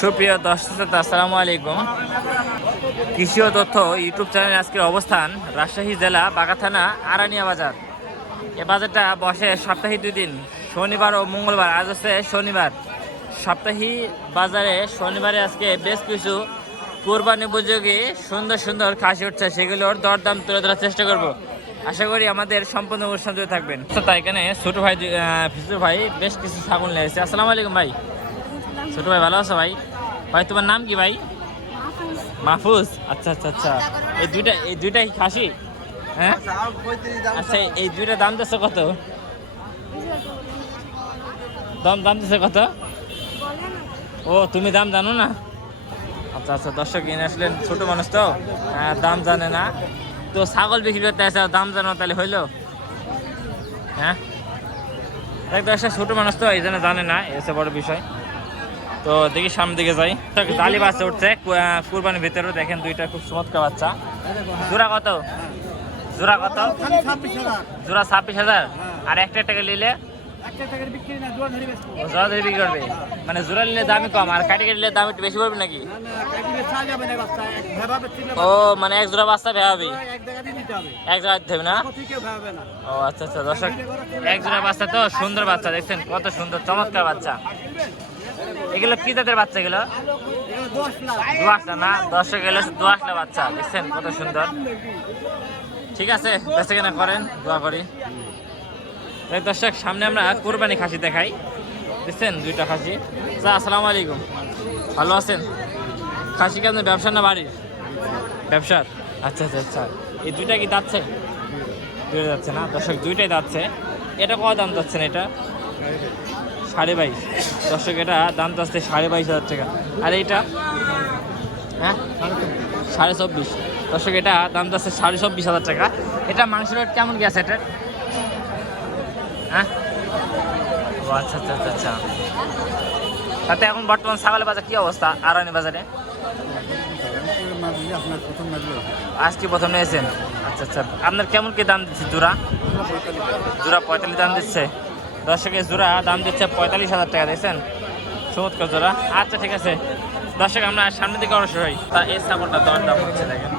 সুপ্রিয় দর্শক শ্রোতা, আসসালামু আলাইকুম। কৃষি ও তথ্য ইউটিউব চ্যানেলে আজকের অবস্থান রাজশাহী জেলা বাগা থানা আরানিয়া বাজার। এ বাজারটা বসে সপ্তাহে 2 দিন, শনিবার ও মঙ্গলবার। আজ হচ্ছে শনিবার। সপ্তাহে বাজারে শনিবারে আজকে বেশ কিছু কোরবানি উপযোগী সুন্দর সুন্দর খাসি উঠছে, সেগুলোর দরদাম তুলে ধরার চেষ্টা করব। আশা করি আমাদের সম্পূর্ণ অনুষ্ঠান জুড়ে থাকবেন। তাই এখানে ছোট ভাই ফিজুর ভাই বেশ কিছু ছাগল নিয়ে এসেছে। আসসালামু আলাইকুম ভাই। ছোট ভাই ভালো আছো ভাই? ভাই তোমার নাম কি ভাই? মাহফুজ। আচ্ছা আচ্ছা আচ্ছা, এই দুইটাই খাসি? হ্যাঁ আচ্ছা, এই দুইটা দাম দিচ্ছে কত? দাম দিচ্ছে কত? ও তুমি দাম জানো না? আচ্ছা আচ্ছা, দর্শক কিনে আসলেন, ছোট মানুষ তো দাম জানে না। তো ছাগল বিক্রি করতে আসে, দাম জানো তাহলে হইলো? হ্যাঁ দেখ দর্শক, ছোট মানুষ তো এই জন্য জানে না, এসে বড় বিষয়। তো দেখি সামনের দিকে যাই। জালি বাচ্চা উঠছে কুরবানির ভিতরে, দেখেন দুইটা খুব চমৎকার বাচ্চা। জোড়া কত? জোড়া 26,000। আর একটা টাকা নিলে জোড়া ধরে বিক্রি করবে? মানে জোড়া নিলে দামই কম, আর কাটি নিলে দাম একটু বেশি পড়বে নাকি? ও মানে এক জোড়া বাচ্চা ভেবাবি, এক জোড়া দিতে হবে না? ও আচ্ছা আচ্ছা দর্শক, এক জোড়া বাচ্চা তো সুন্দর বাচ্চা, দেখছেন কত সুন্দর চমৎকার বাচ্চা। এগুলো কি জাতের বাচ্চা? এগুলো দোয়াশলা না দর্শক, এগুলো দোয়াশলা বাচ্চা, দেখছেন কত সুন্দর। ঠিক আছে, বেঁচে কেনা করেন, দোয়া করি। দর্শক সামনে আমরা কোরবানি খাসি দেখাই, দেখছেন দুইটা খাসি। আসসালামু আলাইকুম, ভালো আছেন? খাসি কি আপনার ব্যবসা না বাড়ির? ব্যবসার। আচ্ছা আচ্ছা আচ্ছা, এই দুইটা কি দাচ্ছে? দুইটা যাচ্ছে না দর্শক, দুইটাই যাচ্ছে। এটা কত দাম যাচ্ছেন? এটা 22,500। দর্শক এটা দাম যাচ্ছে 22,500 টাকা। আর এইটা হ্যাঁ 24,500। দর্শক এটা দাম যাচ্ছে 24,500 টাকা। এটা মাংসের রেট কেমন গেছে এটা? হ্যাঁ ও আচ্ছা আচ্ছা আচ্ছা আচ্ছা। তাতে এখন বর্তমান ছাগলের বাজার কি অবস্থা আরানি বাজারে? আজকে প্রথম নিয়েছেন? আচ্ছা আচ্ছা, আপনার কেমন কি দাম দিচ্ছে জোড়া? জোড়া 45 দাম দিচ্ছে। দর্শকের জোড়া দাম দিচ্ছে 45,000 টাকা, দেখছেন চমৎকার জোড়া। আচ্ছা ঠিক আছে দর্শক, আমরা সামনের দিকে অবশ্যই হই। তা এই ছাগলটা দর দাম হচ্ছে দেখেন।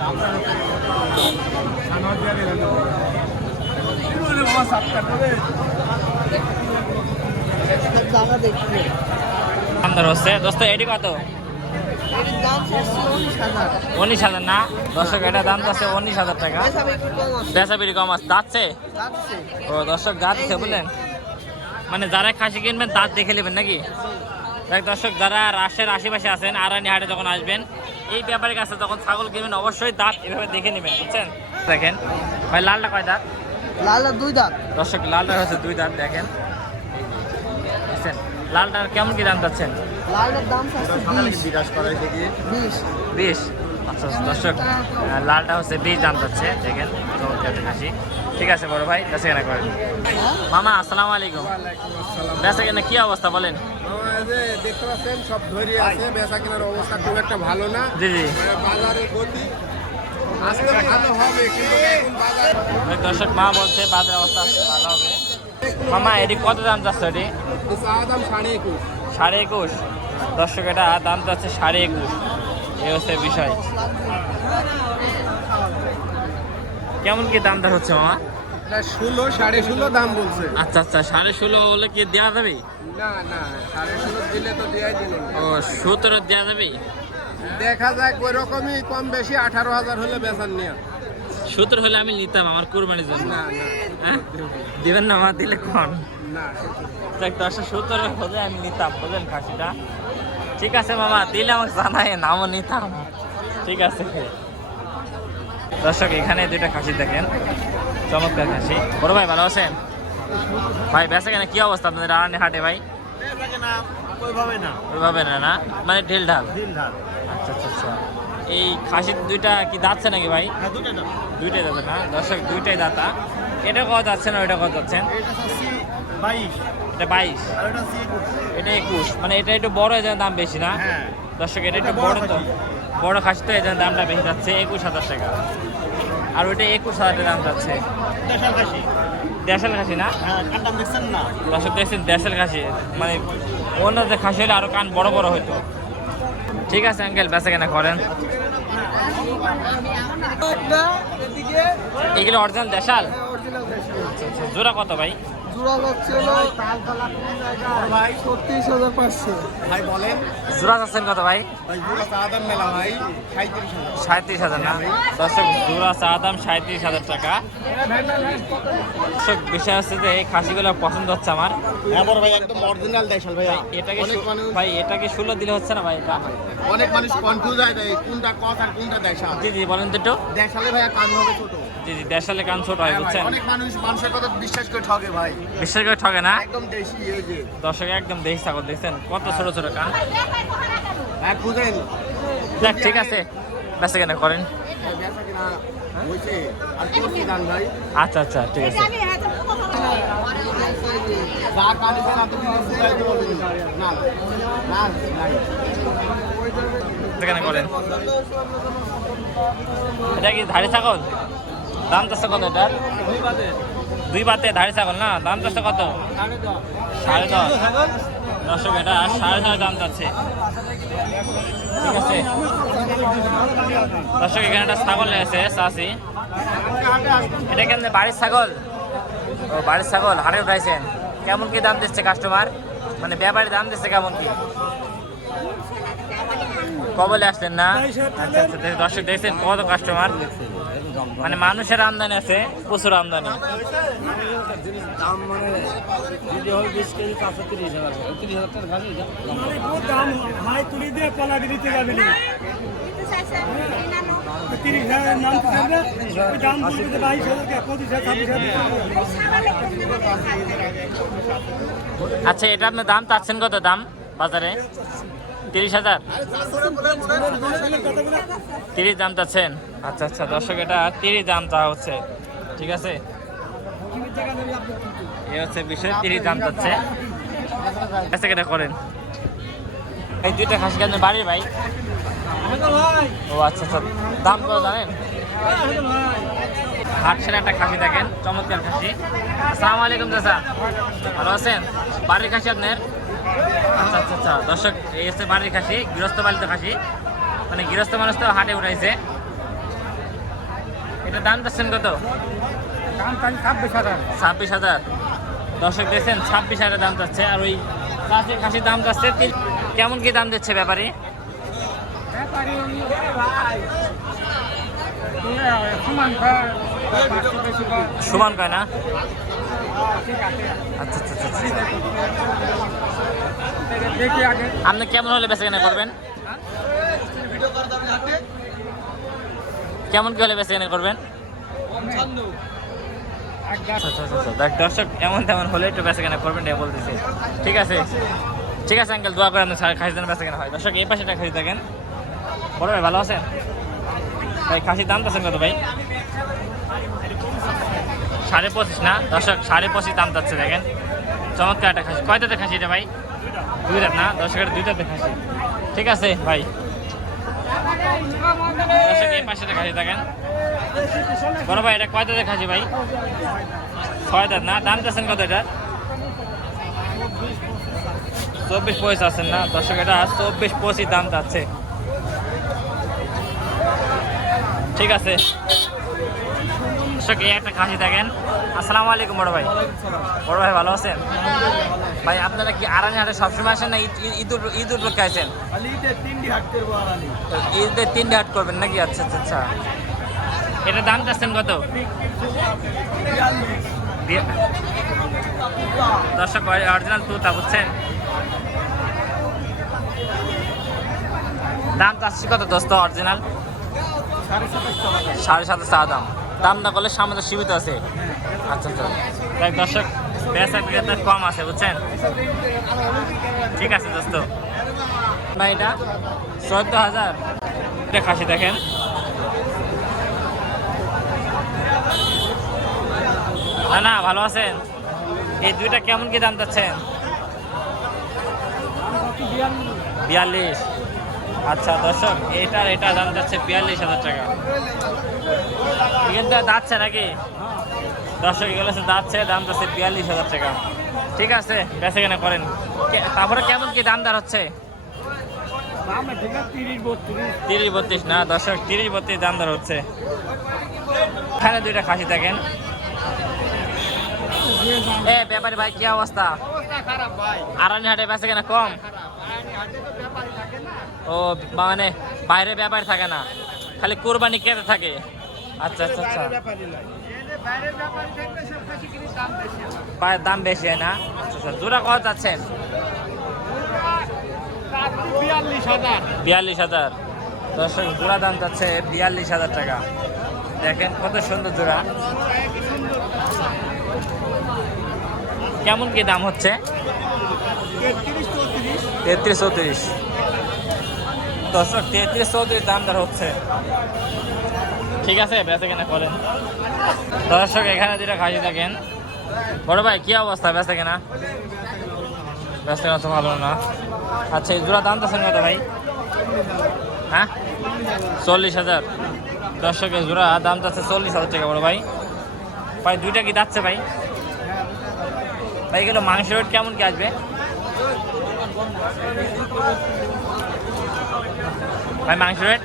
দাম হচ্ছে দোস্ত, এটি কত? 19,000 না দর্শক, এটা দাম যাচ্ছে 19,000 টাকা। বেচা বিক্রি কম আছে, যাচ্ছে। ও দর্শক যাচ্ছে বললেন, মানে যারা খাসি কিনবেন দাঁত দেখে নেবেন নাকি? দেখ দর্শক, যারা রাজশাহীর আশেপাশে আছেন, আরানি হাটে যখন আসবেন, এই ব্যাপারের কাছে যখন ছাগল কিনবেন অবশ্যই দাঁত এভাবে দেখে নেবেন, বুঝছেন? দেখেন ভাই, লালটা কয় দাঁত? লালটা 2 দাঁত। দর্শক লালটা হচ্ছে 2 দাঁত, দেখেন বুঝছেন। লালটার কেমন কি দাম যাচ্ছেন? লালটার দাম আছে 20। আচ্ছা দর্শক, লালটা হচ্ছে 20 দাম যাচ্ছে, দেখেন চমৎকার খাসি। ঠিক আছে বড় ভাই, বেচা কেনা করেন। মামা আসসালামু আলাইকুম। বেচা কেনা কি অবস্থা বলেন? দেখতে পাচ্ছেন সব ধরে আছে, বেচা কেনার অবস্থা খুব একটা ভালো না। জি জি, বাজারের গতি আজকে ভালো হবে, কিন্তু এখন বাজার দর্শক মা বলছে বাজার অবস্থা আজকে ভালো হবে। মামা এটি কত দাম যাচ্ছে? এটি দাম 21,500। 21,500। দর্শক এটা দাম যাচ্ছে 21,500। এই হচ্ছে বিষয়। কেমন কি দাম দর হচ্ছে মামা? 16, 16.5 দাম বলছে। আচ্ছা আচ্ছা, 16.5 হলে কি দেওয়া যাবে? না না, 16.5 দিলে তো দেওয়াই দিলেন। ও 17 দেওয়া যাবে? দেখা যাক, ওই রকমই কম বেশি 18,000 হলে বেচার নিয়ে। 17 হলে আমি নিতাম আমার কুরবানির জন্য। না না, দিবেন না? আমার দিলে কম না। দেখ দর্শক, 17 হলে আমি নিতাম, বললেন খাসিটা। ঠিক আছে মামা, দিলে আমাকে জানাই, নামও নিতাম। ঠিক আছে দর্শক, এখানে দুইটা খাসি দেখেন, চমৎকার খাসি। বড় ভাই ভালো আছেন? ভাই বেচা কেনা কি অবস্থা আপনাদের আরানি হাটে ভাই? ওইভাবে না না, মানে ঢিল ঢাল। আচ্ছা আচ্ছা আচ্ছা, এই খাসি দুইটা কি দাঁতছে নাকি ভাই? দুইটাই দাঁত না দর্শক, দুইটাই দাঁতা। এটা কত যাচ্ছে না ওইটা কত যাচ্ছেন? এটা 22, এটা 21। মানে এটা একটু বড়, এই জন্য দাম বেশি না দর্শক? এটা একটু বড় তো, বড় খাসি তো এই জন্য দামটা বেশি যাচ্ছে, 21,000 টাকা। আর ওইটা 21,000 দাম যাচ্ছে। দেশাল খাসি না? দর্শক দেখছেন দেশাল খাসি, মানে অন্য যে খাসি হলে আরো কান বড় বড় হইতো। ঠিক আছে আঙ্কেল, বেচা কেনা করেন। এগুলো অরিজিনাল দেশাল? আচ্ছা আচ্ছা, জোড়া কত ভাই? জোড়া যাচ্ছে হলো ভাই 36,500 ভাই বলেন জোড়া যাচ্ছেন কত ভাই? ভাই পুরো সাদাম মেলা ভাই 37,000। 37,000 না? দর্শক জোড়া চা দাম 37,000 টাকা। দর্শক বিষয় হচ্ছে যে এই খাসিগুলো পছন্দ হচ্ছে আমার। হ্যাঁ বড় ভাই একদম অরিজিনাল দেশাল ভাই। এটাকে অনেক মানুষ ভাই এটাকে 16 দিলে হচ্ছে না ভাই? এটা অনেক মানুষ কনফিউজ হয়ে যায় কোনটা কত আর কোনটা দেশাল। জি জি বলেন তো একটু। দেশালে ভাই কান হবে ছোট। জি জি দেশালে কান ছোট হয়, বুঝছেন? অনেক মানুষ মানুষের কথা বিশ্বাস করে ঠকে ভাই। বিশ্বাস করে ঠকে না? একদম দেশি এই যে দর্শক একদম দেশি ছাগল, দেখছেন কত ছোট ছোট কান। ভাই বুঝেন দেখ ঠিক আছে, বেচা কেনা করেন। বেচা কিনা হইছে আর কি দান ভাই। আচ্ছা আচ্ছা ঠিক আছে। যা কানে দেন আপনি বুঝাই দিব না না নাই বেচা কেনা করেন। এটা কি ধাড়ি ছাগল? দাম চাচ্ছে কত এটার? 2 বাতে ধাড়ি ছাগল না? দাম চাচ্ছে কত? 10.5। দর্শক এটা 10.5 দাম চাচ্ছে। ঠিক আছে দর্শক, এখানে একটা ছাগল নিয়েছে চাষি। এটা কেন বাড়ির ছাগল? ও বাড়ির ছাগল হাটে উঠাইছেন। কেমন কি দাম দিচ্ছে কাস্টমার, মানে ব্যাপারী দাম দিচ্ছে কেমন কি? কবলে আসলেন না? আচ্ছা আচ্ছা, দর্শক দেখছেন কত কাস্টমার, মানে মানুষের আমদানি আছে, প্রচুর আমদানি। আচ্ছা এটা আপনার দাম চাচ্ছেন কত দাম বাজারে? 30,000? 30 দাম চাচ্ছেন? আচ্ছা আচ্ছা দর্শক, এটা 30 দাম চাওয়া হচ্ছে। ঠিক আছে, এই হচ্ছে বিষয়, 30 দাম চাচ্ছে। আচ্ছা এটা করেন। এই 2টা খাসি কেন বাড়ির ভাই? ও আচ্ছা আচ্ছা, দাম কত জানেন? হাটসের একটা খাসি দেখেন, চমৎকার খাসি। আসসালামু আলাইকুম চাচা, ভালো আছেন? বাড়ির খাসি আপনার? আচ্ছা আচ্ছা আচ্ছা দর্শক, এই হচ্ছে বাড়ির খাসি, গৃহস্থ পালিত খাসি, মানে গৃহস্থ মানুষ তো হাটে উঠাইছে। এটা দাম চাচ্ছেন কত? 26,000। দর্শক দেখছেন 26,000 দাম চাচ্ছে। আর ওই চাষের খাসির দাম চাচ্ছে কেমন কি দাম দিচ্ছে ব্যাপারী? সমান কয় না? আচ্ছা আচ্ছা আচ্ছা, আপনি কেমন হলে বেচা কেনা করবেন? কেমন কি হলে বেচা কেনা করবেন? আচ্ছা আচ্ছা আচ্ছা, দেখ দর্শক এমন তেমন হলে একটু বেচা কেনা করবেন এটা বলতেছি। ঠিক আছে ঠিক আছে আঙ্কেল, দোয়া করে আপনি খাসি দেন, বেচা কেনা হয়। দর্শক এই পাশে একটা খাসি দেখেন। বড় ভাই ভালো আছেন ভাই? খাসির দাম চাচ্ছেন কত ভাই? 25.5 না? দর্শক 25.5 দাম চাচ্ছে, দেখেন চমৎকার একটা খাসি। কয় দাঁতের খাসি এটা ভাই? 2 দাঁত না? দর্শকের 2 দাঁতের খাসি। ঠিক আছে ভাই, দর্শক এই পাশে একটা খাসি দেখেন। বড় ভাই এটা কয় দাঁতের খাসি ভাই? 6 দাঁত না? দাম চাচ্ছেন কত এটা? 24.5 আছেন না? দর্শক এটা 24.25 দাম চাচ্ছে। ঠিক আছে দর্শক এই একটা খাসি দেখেন। আসসালামু আলাইকুম বড় ভাই। বড় ভাই ভালো আছেন ভাই? আপনারা কি আরানি হাটে সবসময় আসেন না ঈদ উপলক্ষে আসেন? ঈদের 3 হাট করবেন নাকি? আচ্ছা আচ্ছা আচ্ছা, এটার দাম চাচ্ছেন কত? দর্শক অরিজিনাল তুতা, বুঝছেন? দাম চাচ্ছি কত দোস্ত অরিজিনাল? 27.5 চা দাম। দাম না করলে সামনে তো সীমিত আছে। আচ্ছা আচ্ছা দেখ দর্শক, বেচা বিক্রেতা কম আছে, বুঝছেন? ঠিক আছে দোস্ত। না এটা 14,000 এটা খাসি দেখেন। না না ভালো আছেন? এই 2টা কেমন কি দাম চাচ্ছেন? 42। আচ্ছা দর্শক, এটা দাম যাচ্ছে 42,000 টাকা। এখান থেকে যাচ্ছে নাকি দর্শক এগুলো হচ্ছে যাচ্ছে, দাম যাচ্ছে 42,000 টাকা। ঠিক আছে, বেচে কেনা করেন। তারপরে কেমন কি দাম দর হচ্ছে? 30-32 না দর্শক, 30-32 দাম দর হচ্ছে। এখানে দুইটা খাসি থাকেন। এ ব্যাপারী ভাই কি অবস্থা? আরানি হাটে বেচে কেনা কম? ও মানে বাইরে ব্যাপারী থাকে না, খালি কোরবানি কেটে থাকে। আচ্ছা আচ্ছা আচ্ছা, দাম বেশি হয় না? আচ্ছা আচ্ছা, জোড়া কত যাচ্ছেন? 42,000 দর্শক, জোড়া দাম যাচ্ছে 42,000 টাকা। দেখেন কত সুন্দর জোড়া। কেমন কি দাম হচ্ছে? 33-34 দর্শক, 33-34 দাম দর হচ্ছে। ঠিক আছে, বেচে কেনা করেন। দর্শক এখানে দুটা খাসি থাকেন। বড় ভাই কি অবস্থা বেচে কেনা? বেচে কেনা তো ভালো না। আচ্ছা, এই জোড়া দাম চাচ্ছেন কত ভাই? হ্যাঁ, 40,000 দর্শকের জোড়া দাম চাচ্ছে 40,000 টাকা। বড় ভাই ভাই দুইটা কি যাচ্ছে ভাই? ভাই এগুলো মাংসের রেট কেমন কি আসবে ভাই? মাংসের রেট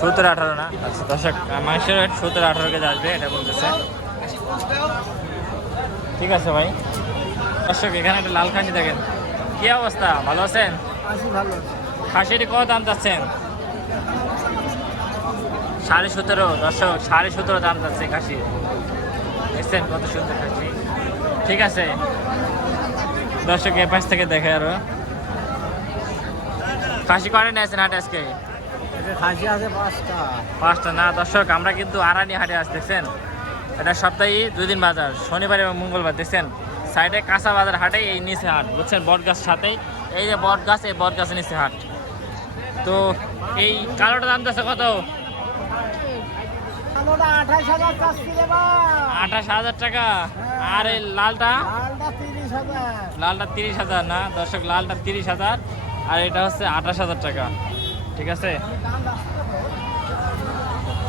17-18 না? আচ্ছা দর্শক, মাংসের রেট 17-18 কেজি আসবে, এটা বলতেছে। ঠিক আছে ভাই। দর্শক এখানে একটা লাল খাসি দেখেন। কি অবস্থা, ভালো আছেন? খাসিটি কত দাম চাচ্ছেন? 17.5 দর্শক, 17.5 দাম যাচ্ছে খাসি। দেখছেন কত সুন্দর খাসি। ঠিক আছে দর্শক, এ পাশ থেকে দেখে আরো খাসি কয়টা নিয়েছেন হাটে আজকে? খাসি আছে 5টা না দর্শক, আমরা কিন্তু আরানি হাটে আস দেখছেন, এটা সপ্তাহে 2 দিন বাজার, শনিবার এবং মঙ্গলবার। দেখছেন সাইডে কাঁচা বাজার হাটে, এই নিচে হাট, বুঝছেন? বট গাছ সাথেই, এই যে বট গাছ, এই বট গাছের নিচে হাট। তো এই কালোটা দাম যাচ্ছে কত? 28,000 টাকা। আর এই লালটা? লালটা 30,000 না দর্শক, লালটা 30,000 আর এটা হচ্ছে 28,000 টাকা। ঠিক আছে,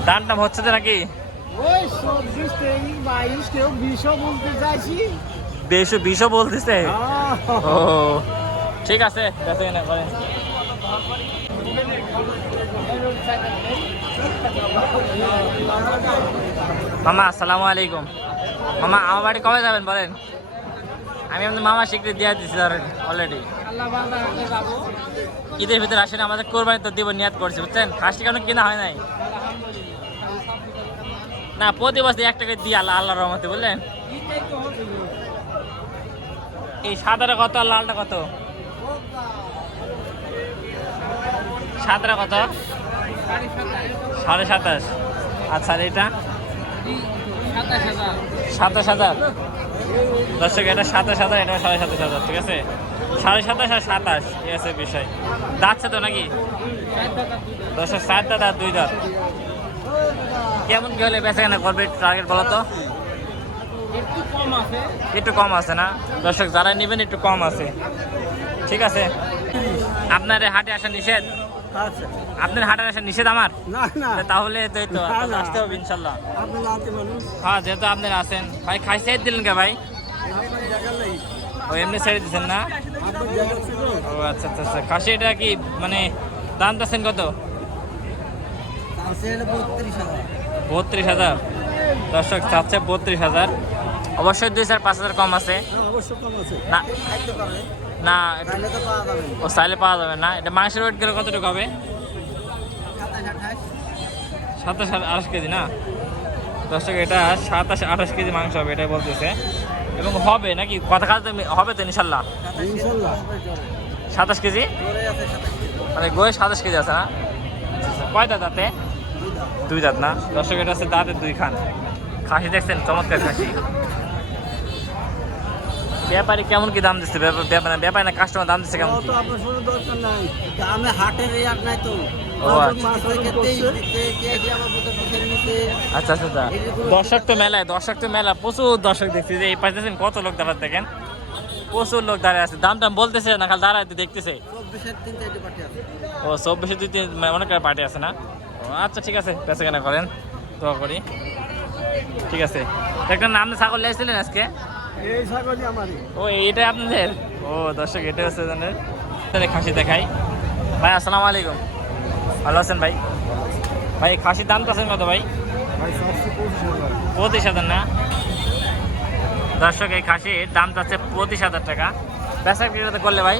দাম টাম হচ্ছে তো নাকি? 20 বলতেছে। ও ঠিক আছে, বেচে কেনা করেন। মামা আসসালামু আলাইকুম। মামা আমার বাড়ি কবে যাবেন বলেন? আমি আপনার মামা স্বীকৃতি দিয়ে দিচ্ছি অলরেডি। ঈদের ভিতরে আসেন, আমাদের কোরবানি তো দিব নিয়াত করছি, বুঝছেন? খাসি কেন কেনা হয় নাই না, প্রতি বছর 1 টাকা দিয়ে আল্লাহর রহমতে, বুঝলেন? এই সাদাটা কত আর লালটা কত? সাদাটা কত? 27.5। আচ্ছা, এটা 27,000 দর্শক, এটা 27,000, এটা 27,500। ঠিক আছে, 27,500 আর 27, এই আছে বিষয়। যাচ্ছে তো নাকি দর্শক? 7 দাঁত আর 2 দাঁত। কেমন কি হলে বেচা কেনা করবে টার্গেট বলো তো? একটু কম আছে না দর্শক? যারা নেবেন একটু কম আছে। ঠিক আছে, আপনার হাটে আসা নিষেধ? আপনার হাটে আসা নিষেধ আমার? তাহলে তো আসতে হবে ইনশাল্লাহ। হ্যাঁ, যেহেতু আপনারা আছেন ভাই। খাই ছেড়ে দিলেন কে ভাই? ও এমনি ছেড়ে দিচ্ছেন না? ও আচ্ছা আচ্ছা আচ্ছা। খাসি এটা কি মানে দাম চাচ্ছেন কত? 32,000 দর্শক, চাচ্ছে 32,000। অবশ্যই 2-4-5,000 কম আছে না? না ও চাইলে পাওয়া যাবে না। এটা মাংসের ওয়েট গেলে কতটুকু হবে? 27-28 কেজি না দর্শক? এটা 27-28 কেজি মাংস হবে, এটাই বলতেছে। এবং হবে নাকি কথা কাজ হবে তো ইনশাল্লাহ? 27 কেজি মানে গোয়ে 27 কেজি আছে না? কয় দাঁত দাঁতে? 2 দাঁত না দর্শক? এটা হচ্ছে দাঁতের 2 খান খাসি। দেখছেন চমৎকার খাসি। ব্যাপারী কেমন কি দাম দিচ্ছে? ব্যাপারী না কাস্টমার দাম দিচ্ছে কেমন? আচ্ছা আচ্ছা আচ্ছা। দর্শক তো মেলা প্রচুর দর্শক দেখছি যে এই পাশে দেখছেন কত লোক দাঁড়াতে দেখেন, প্রচুর লোক দাঁড়িয়ে আছে। দাম টাম বলতেছে না, খালি দাঁড়াতে দেখতেছে। ও 24-এ 2-3 অনেক পার্টি আছে না? ও আচ্ছা ঠিক আছে, বেচা কেনা করেন, দোয়া করি। ঠিক আছে, তো একটা নাম ছাগল লেগেছিলেন আজকে? এই ছাগলই আমারই। ও এইটাই আপনাদের? ও দর্শক, এটা হচ্ছে আপনাদের। তাহলে খাসি দেখাই। ভাই আসসালামু আলাইকুম, ভালো আছেন ভাই? ভাই খাসির দাম তো আছেন কত ভাই? ভাই 25,000। 25,000 না? দর্শক এই খাসির দাম চাচ্ছে 25,000 টাকা। বেচা বিক্রি করলে ভাই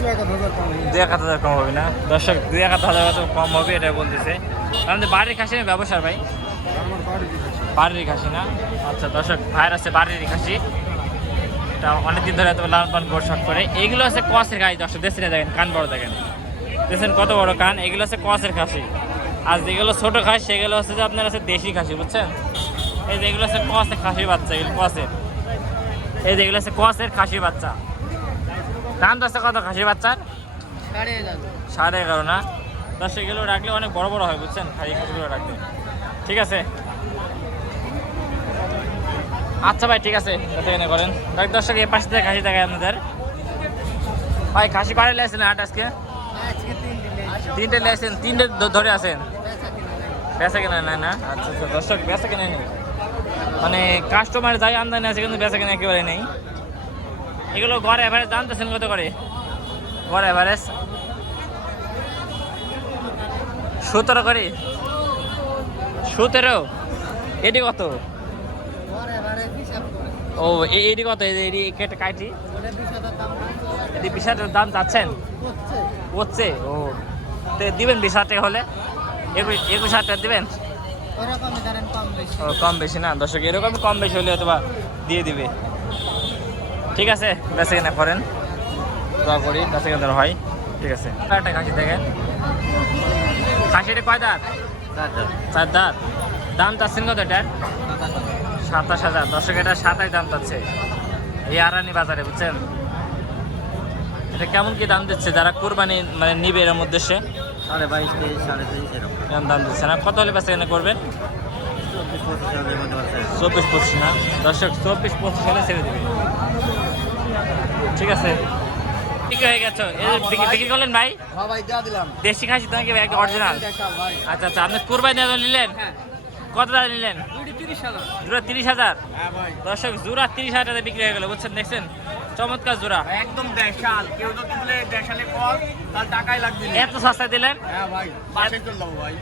1,000 কম হয়ে 2,000 কম হবে না? দর্শক 2,000 কম হবে, এটা বলতেছে। আমাদের বাড়ির খাসি না ব্যবসার ভাই? আমার বাড়ি দিয়েছে। বাড়ির খাসি না? আচ্ছা দর্শক, ভাইয়ের আছে বাড়ির খাসি, এটা অনেকদিন ধরে এত লালন পালন করে শখ করে। এইগুলো আছে কসের খাসি দর্শক, দেখছেন দেখেন কান বড় দেখেন, দেখছেন কত বড় কান। এগুলো আছে কসের খাসি। আর যেগুলো ছোটো খাসি সেগুলো হচ্ছে যে আপনার আছে দেশি খাসি, বুঝছেন? এই যেগুলো আছে কসের খাসির বাচ্চা, এগুলো কসের। এই যেগুলো আছে কসের খাসির বাচ্চা। দাম তো আছে কত খাসির বাচ্চার? 11.5 না? দর্শক এগুলো রাখলে অনেক বড় বড় হয়, বুঝছেন? খাসি খাসিগুলো রাখলে। ঠিক আছে, আচ্ছা ভাই ঠিক আছে, এখানে করেন। দর্শক এই পাশে থেকে খাসি দেখায় আপনাদের। ভাই খাসি কয়টা লেগেছেন হাট আজকে? 3টে লেগেছেন, 3টে ধরে আছেন? বেচা কেনা নাই না? আচ্ছা আচ্ছা দর্শক, বেচা কেনা নেই, মানে কাস্টমার যাই আমদানি আছে কিন্তু বেচা কেনা একেবারে নেই। এগুলো গড় এভারেজ দাম চাচ্ছেন কত করে? গড় এভারেজ 17 করে। 17? এটি কত? ও এটি কত? এটি কেটে কাটি এটি 20,000 দাম চাচ্ছেন? হচ্ছে ও, তো দিবেন 20,000 টাকা হলে? 21,000 টাকা দিবেন? ও কম বেশি না দর্শক, এরকম কম বেশি হলে হয়তো বা দিয়ে দিবে। ঠিক আছে, বেচা কেনা করেন, দোয়া করি বেচা কেনা হয়। ঠিক আছে, একটা খাসি দেখেন। খাসিটা কয় দাঁত? 4 দাঁত। দাম চাচ্ছেন কত এটার? 27,000। দর্শক এটা 27 দাম চাচ্ছে এই আরানি বাজারে, বুঝছেন? এটা কেমন কি দাম দিচ্ছে যারা কোরবানি মানে নিবে এর মধ্যে? সে 22,000, 23,500 এরকম। এরকম দাম দিচ্ছে না? কত হলে বেচা কেনা করবেন? 24,000 মধ্যে আছে। 24-25 না? দর্শক 24-25 হলে ছেড়ে দেবে। ঠিক আছে, ঠিক হয়ে গেছে। বিক্রি করলেন ভাই? হ্যাঁ ভাই, দেয়া দিলাম। দেশি খাসি তোমাকে একটা অরিজিনাল? ভাই আচ্ছা আচ্ছা, আপনি কোরবানি নেওয়া নিলেন? কত টাকা নিলেন? 30,000। হ্যাঁ ভাই, দর্শক জোড়া 30,000 টাকা বিক্রি হয়ে গেল, বুঝছেন? দেখছেন চমৎকার জোড়া, একদম দেশাল। কেউ যদি বলে দেশালে কল, তার টাকাই লাগবে না। এত সস্তায় দিলেন? হ্যাঁ ভাই, পাশে চল দাও ভাই।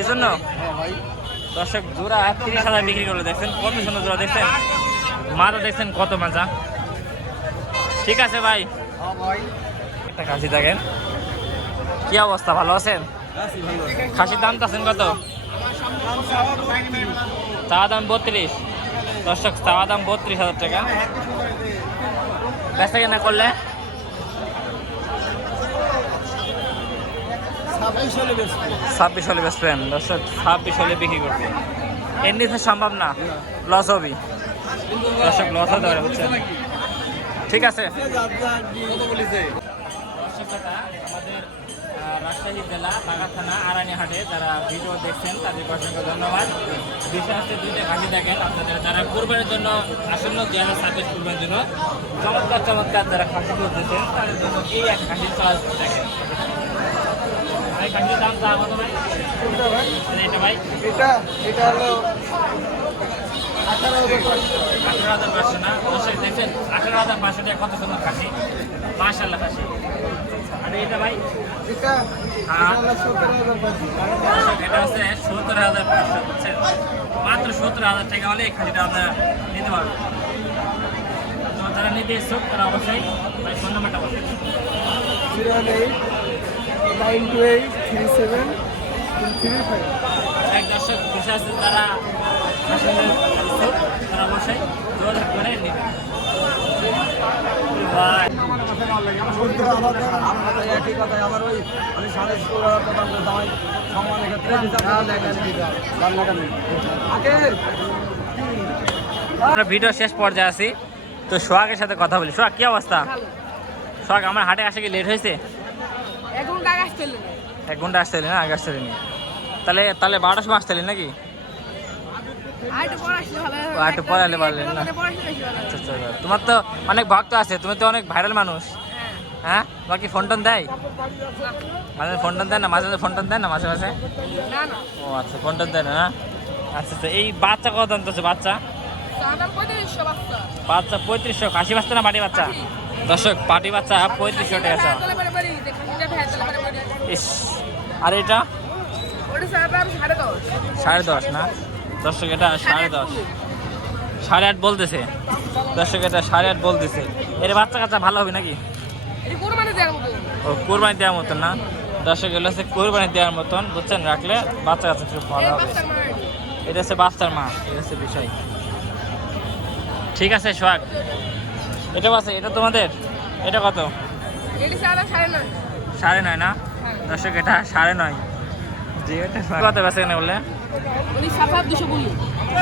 এই জন্য হ্যাঁ ভাই, দর্শক জোড়া 30,000 বিক্রি করলো, দেখছেন কত সুন্দর জোড়া, দেখছেন মাজা, দেখছেন কত মাজা। ঠিক আছে ভাই, হ্যাঁ ভাই। একটা খাসি দেখেন, কি অবস্থা, ভালো আছেন? আছি ভালো। খাসির দাম তো আছেন কত? চাওয়া দাম 32। দর্শক চাওয়া দাম 32,000 টাকা। বেচা কেনা করলে 26 হলে বেচবেন। দর্শক 26 হলে বিক্রি করবে, এর নিচে সম্ভব না, লস হবে। দর্শক লস হতে পারে, বুঝছেন? ঠিক আছে দর্শকরা, আমাদের রাজশাহী জেলা বাঘা থানা আরানি হাটে যারা ভিডিও দেখছেন তাদেরকে অসংখ্য ধন্যবাদ। বিশেষ 2টা খাসি দেখেন আপনাদের, যারা কোরবানির জন্য আসন্ন 2026 কোরবানির জন্য চমৎকার চমৎকার যারা খাসি করতেছেন তাদের জন্য এই এক খাসির চয়েস দেখেন। এই খাসির দাম চা কত ভাই? এটা ভাই এটা হলো 18,500 না? অবশ্যই দেখছেন 18,500 টাকা, কত সুন্দর খাসি, মাশাআল্লাহ খাসি। আর এটা ভাই? এটা হলো 17,500। এটা হচ্ছে 17,500, বুঝছেন? মাত্র 17,000 টাকা হলে এই খাসিটা আপনারা নিতে পারবেন। তো যারা নিতে ইচ্ছুক তারা অবশ্যই ভাই ফোন নাম্বারটা বলবেন। 0892837235। এক দর্শক বিশেষ যারা আসলে ইচ্ছুক তারা অবশ্যই যোগাযোগ করে নেবেন। ভাই একই কথাই আমার ওই আমি 16,500 প্রদান করতাম ওই সম্মানের ক্ষেত্রে আমরা ভিডিও শেষ পর্যায়ে আছি, তো সোহাগের সাথে কথা বলি। সোহাগ কি অবস্থা? সোহাগ আমার হাটে আসে কি লেট হয়েছে? 1 ঘন্টা আসতে না? আগে আসতে নি? তাহলে 12টার সময় আসতে নাকি? একটু পরে এলে পারলেন না? আচ্ছা আচ্ছা, তোমার তো অনেক ভক্ত আছে, তুমি তো অনেক ভাইরাল মানুষ, হ্যাঁ বাকি ফোন টোন দেয় মাঝে ফোন টোন দেয় না মাঝে মাঝে ফোন টোন দেয় না মাঝে মাঝে ও আচ্ছা ফোন টোন দেয় না না আচ্ছা আচ্ছা এই বাচ্চা কত দাম তো বাচ্চা বাচ্চা 3500 খাসি বাচ্চা না পাটি বাচ্চা দর্শক পাটি বাচ্চা 3500 টাকা আছে ইস আর এটা 10.5 না দর্শক এটা 10.5 8.5 বলতেছে দর্শক এটা 8.5 বলতেছে এর বাচ্চা কাচ্চা ভালো হবে নাকি ও কোরবানি দেওয়ার মতন না দর্শক এগুলো হচ্ছে কোরবানি দেওয়ার মতন বুঝছেন রাখলে বাচ্চা কাচ্চা খুব ভালো হবে এটা হচ্ছে বাচ্চার মা এটা হচ্ছে বিষয় ঠিক আছে সোহাগ এটা আছে এটা তোমাদের এটা কত 9.5 না দর্শক এটা 9.5 জি এটা কত বেচা কেনা বললে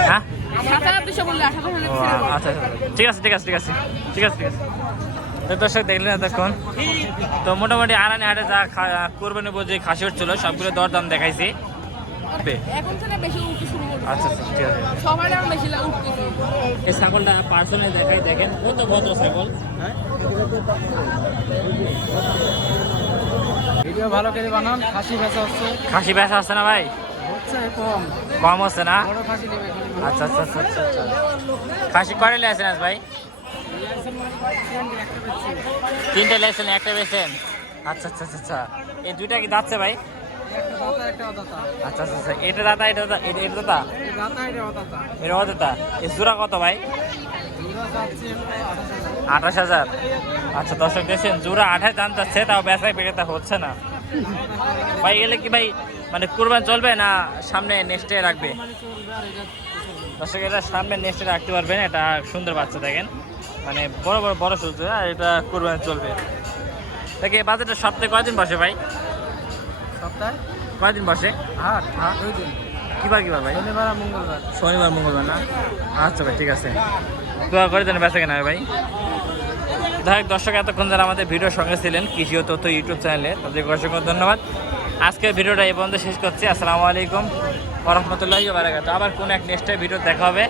হ্যাঁ ও আচ্ছা ঠিক আছে ঠিক আছে ঠিক আছে ঠিক আছে ঠিক আছে তো দর্শক দেখলেন এতক্ষণ তো মোটামুটি আড়ানি হাটে যা কোরবানি যে খাসি হচ্ছিল সবগুলো দরদাম দেখাইছি আচ্ছা আচ্ছা ঠিক আছে এই ছাগলটা পার্সোনালি দেখাই দেখেন কত ভদ্র ছাগল ভিডিও ভালো করে বানান খাসি বেচা হচ্ছে খাসি বেচা হচ্ছে না ভাই হচ্ছে কম কম হচ্ছে না বড় খাসি নেবে আচ্ছা আচ্ছা আচ্ছা আচ্ছা আচ্ছা। খাসি কয়টা লেগেছেন আজ ভাই 3টে লেগেছেন একটা বেছেন আচ্ছা আচ্ছা আচ্ছা আচ্ছা এই দুইটা কি দাঁতছে ভাই আচ্ছা আচ্ছা আচ্ছা এটা দাদা এটা দাদা এটা দাদা এটা দাদা এই জোড়া কত ভাই 28,000 আচ্ছা দর্শক দেখছেন জোড়া 28 দাম যাচ্ছে তাও বেচায় বিক্রেতা হচ্ছে না ভাই গেলে কি ভাই মানে কুরবান চলবে না সামনে নেক্সটে রাখবে দর্শক এটা সামনে নেক্সটে রাখতে পারবেন এটা সুন্দর বাচ্চা দেখেন মানে বড় বড় বড় সুন্দর আর এটা কুরবান চলবে দেখে বাজারটা সপ্তাহে কয়দিন বসে ভাই সপ্তাহে কয়দিন বসে হাট হাট ওই দিন কিবার কিবার ভাই শনিবার আর মঙ্গলবার শনিবার মঙ্গলবার না আচ্ছা ভাই ঠিক আছে দোয়া করে দেন বেচা কেনা ভাই দর্শক এতক্ষণ যারা আমাদের ভিডিওর সঙ্গে ছিলেন কৃষি ও তথ্য ইউটিউব চ্যানেলে তাদেরকে অসংখ্য ধন্যবাদ আজকের ভিডিওটা এই পর্যন্ত শেষ করছি আসসালামু আলাইকুম ওয়া রাহমাতুল্লাহি ওয়া বারাকাতুহু আবার কোন এক নেক্সট ভিডিও দেখা হবে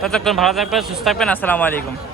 ততক্ষণ ভালো থাকবেন সুস্থ থাকবেন আসসালামু আলাইকুম